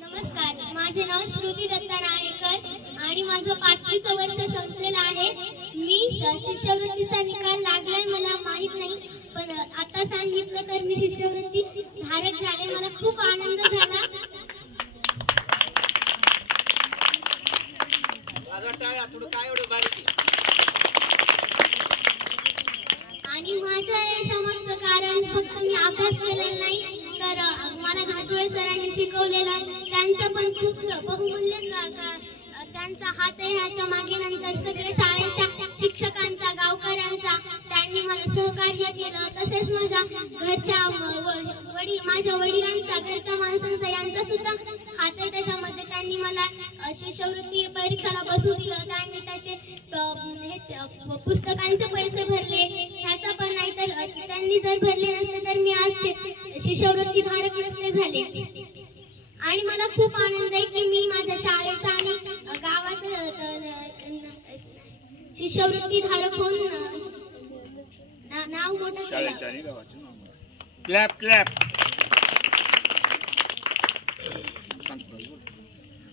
नमस्कार, माझे नाव श्रुती दत्ता नाणेकर आणि माझं 5वीचं वर्ष संपलेलं आहे। मी शिष्यवृत्तीचा निकाल लागलाय मला माहित नाही, पण आता सांगितलं तर मी शिष्यवृत्ती धारक झाले। मला खूप आनंद झाला। आणि माझ्या यशामागचं कारण फक्त मी अभ्यास केलेला नाही, तर मला घाटोळे सरांनी शिकवलेला त्यांचा पण खूप बहुमूल्य त्यांचा हात आहे ह्याच्या मागे। नंतर सगळ्या शाळेच्या शिक्षकांचा, गावकऱ्यांचा त्यांनी मला सहकार्य केलं। तसेच माझ्या घरच्या माझ्या वडिलांचा, घरच्या माणसांचा यांचा सुद्धा हात आहे त्याच्यामध्ये। त्यांनी मला शिष्यवृत्ती परीक्षेला बसू दिलं, त्यांनी त्याचे पुस्तकांचे पैसे भरले ह्याचा पण, नाही तर त्यांनी जर भरले नसते तर मी आज शिष्यवृत्ती धारक नसते झाले। आणि मला खूप आनंद आहे की मी माझ्या शाळेचा आणि गावाचं शिष्यवृत्ती धारक होऊन नाव मोठं केलं। Clap clap.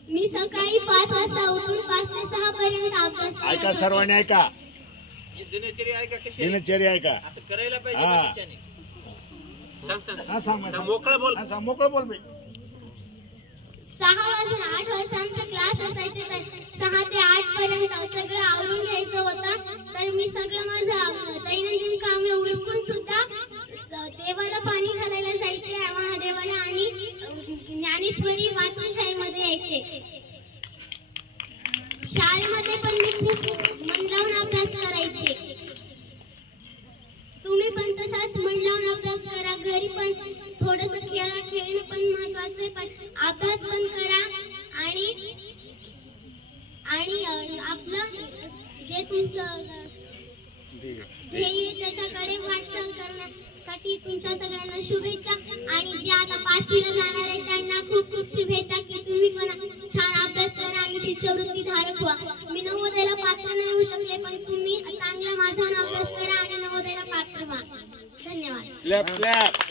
मी सकाळी 5 वाजता उठून 5 ते 6 पर्यंत अभ्यास करते। ऐका सर्वांनी, ऐका दिनचर्या ऐका कशी दिनचर्या ऐका। असं करायला पाहिजे। मोकळं बोल, मोकळं बोल बाई। 6 वाजून 8 वाजता आमचा क्लास असायचे, तर 6 ते 8 पर्यंत सगळं आवरून घ्यायचं होतं। तर मी सगळं माझं दैनंदिन कामे उरकून सुद्धा देवाला पाणी घालायला जायचे, महादेवाला, आणि ज्ञानेश्वरी वाचन शाळेमध्ये यायचे। शाळेमध्ये पण मी खूप मन लावून अभ्यास करायचे। तुम्ही पण तसाच मन लावून अभ्यास करा। घरी पण थोडंसं खेळणं पण महत्वाचं आहे, पण अभ्यास पण करा। आणि आपलं जे तुमचं ध्येय त्याच्याकडे वाटचाल करण्यासाठी तुमच्या सगळ्यांना शुभेच्छा। आणि जे आता 5वीला जाणार आहेत त्यांना खूप खूप शुभेच्छा की तुम्ही पण छान अभ्यास करा आणि शिष्यवृत्ती धारक व्हा। मी नवोदयाला पात्र नाही होऊ शकले, पण तुम्ही चांगला माझा अभ्यास करा आणि नवोदयाला पात्र व्हा। धन्यवाद। Clap clap.